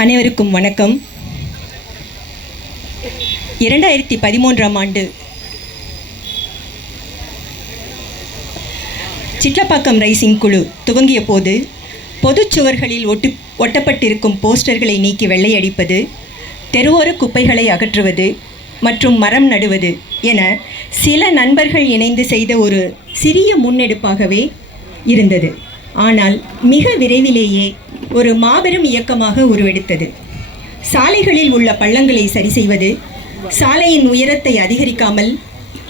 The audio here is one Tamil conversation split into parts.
அனைவருக்கும் வணக்கம். 2013ஆம் ஆண்டு சிட்லப்பாக்கம் ரைசிங் குழு துவங்கிய போது பொதுச் சுவர்களில் ஒட்டப்பட்டிருக்கும் போஸ்டர்களை நீக்கி வெள்ளையடிப்பது, தெருவோர குப்பைகளை அகற்றுவது மற்றும் மரம் நடுவது என சில நண்பர்கள் இணைந்து செய்த ஒரு சிறிய முன்னெடுப்பாகவே இருந்தது. ஆனால் மிக விரைவிலேயே ஒரு மாபெரும் இயக்கமாக உருவெடுத்தது. சாலைகளில் உள்ள பள்ளங்களை சரி செய்வது, சாலையின் உயரத்தை அதிகரிக்காமல்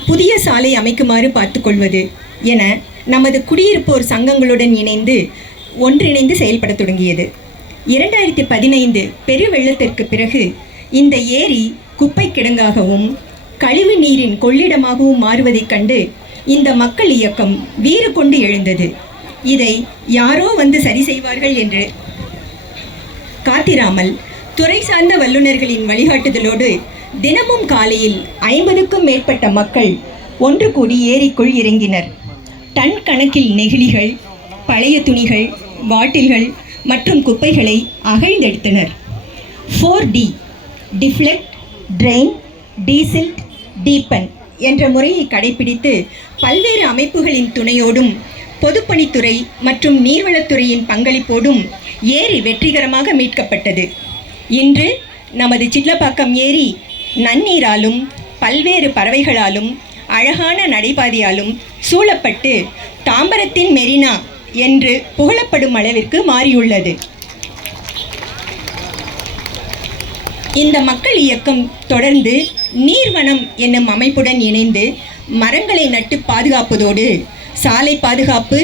புதிய சாலை அமைக்குமாறு பார்த்துக்கொள்வது என நமது குடியிருப்போர் சங்கங்களுடன் ஒன்றிணைந்து செயல்பட தொடங்கியது. 2015 பெருவெள்ளத்திற்கு பிறகு இந்த ஏரி குப்பை கிடங்காகவும் கழிவு நீரின் கொள்ளிடமாகவும் மாறுவதைக் கண்டு இந்த மக்கள் இயக்கம் வீறு கொண்டு எழுந்தது. இதை யாரோ வந்து சரி செய்வார்கள் என்று காத்திராமல் துறை சார்ந்த வல்லுநர்களின் வழிகாட்டுதலோடு தினமும் காலையில் 50க்கும் மேற்பட்ட மக்கள் ஒன்று கூடி ஏரிக்குள் இறங்கினர். டன் கணக்கில் நெகிழிகள், பழைய துணிகள், பாட்டில்கள் மற்றும் குப்பைகளை அகழ்ந்தெடுத்தனர். 4D டிஃப்ளெக்ட், ட்ரெயின், டீசில்ட், டீப்பன் என்ற முறையை கடைபிடித்து பல்வேறு அமைப்புகளின் துணையோடும் பொதுப்பணித்துறை மற்றும் நீர்வளத்துறையின் பங்களிப்போடும் ஏரி வெற்றிகரமாக மீட்கப்பட்டது. இன்று நமது சிட்லப்பாக்கம் ஏரி நன்னீராலும் பல்வேறு பறவைகளாலும் அழகான நடைபாதையாலும் சூழப்பட்டு தாம்பரத்தின் மெரினா என்று புகழப்படும் அளவிற்கு மாறியுள்ளது. இந்த மக்கள் இயக்கம் தொடர்ந்து நீர்வனம் என்னும் அமைப்புடன் இணைந்து மரங்களை நட்டு பாதுகாப்பதோடு சாலை பாதுகாப்பு,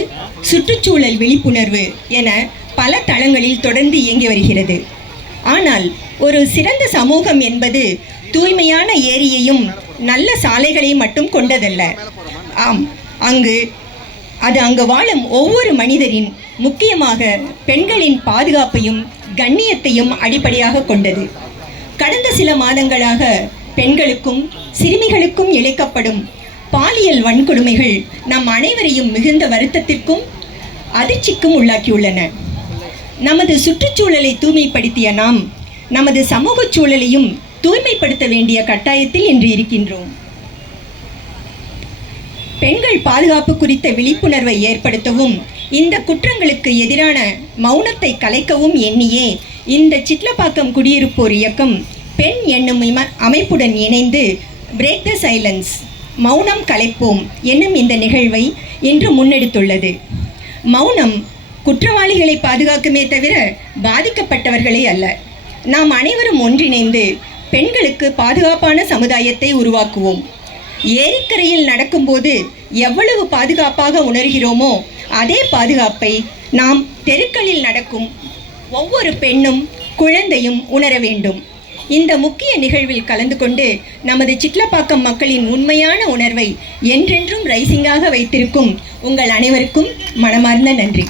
சுற்றுச்சூழல் விழிப்புணர்வு என பல தளங்களில் தொடர்ந்து இயங்கி வருகிறது. ஆனால் ஒரு சிறந்த சமூகம் என்பது தூய்மையான ஏரியையும் நல்ல சாலைகளையும் மட்டும் கொண்டதல்ல. அங்கு வாழும் ஒவ்வொரு மனிதரின், முக்கியமாக பெண்களின் பாதுகாப்பையும் கண்ணியத்தையும் அடிப்படையாக கொண்டது. கடந்த சில மாதங்களாக பெண்களுக்கும் சிறுமிகளுக்கும் இழைக்கப்படும் பாலியல் வன்கொடுமைகள் நம் அனைவரையும் மிகுந்த வருத்தத்திற்கும் அதிர்ச்சிக்கும் உள்ளாக்கியுள்ளன. நமது சுற்றுச்சூழலை தூய்மைப்படுத்திய நாம் நமது சமூக சூழலையும் தூய்மைப்படுத்த வேண்டிய கட்டாயத்தில் இன்று இருக்கின்றோம். பெண்கள் பாதுகாப்பு குறித்த விழிப்புணர்வை ஏற்படுத்தவும் இந்த குற்றங்களுக்கு எதிரான மௌனத்தை கலைக்கவும் எண்ணியே இந்த சிட்லப்பாக்கம் குடியிருப்போர் இயக்கம் பெண் என்னும் அமைப்புடன் இணைந்து பிரேக் த சைலன்ஸ், மௌனம் கலைப்போம் என்னும் இந்த நிகழ்வை இன்று முன்னெடுத்துள்ளது. மௌனம் குற்றவாளிகளை பாதுகாக்குமே தவிர பாதிக்கப்பட்டவர்களே அல்ல. நாம் அனைவரும் ஒன்றிணைந்து பெண்களுக்கு பாதுகாப்பான சமுதாயத்தை உருவாக்குவோம். ஏரிக்கரையில் நடக்கும்போது எவ்வளவு பாதுகாப்பாக உணர்கிறோமோ அதே பாதுகாப்பை நாம் தெருக்களில் நடக்கும் ஒவ்வொரு பெண்ணும் குழந்தையும் உணர வேண்டும். இந்த முக்கிய நிகழ்வில் கலந்து கொண்டு நமது சிட்லப்பாக்கம் மக்களின் உண்மையான உணர்வை என்றென்றும் ரைசிங்காக வைத்திருக்கும் உங்கள் அனைவருக்கும் மனமார்ந்த நன்றி.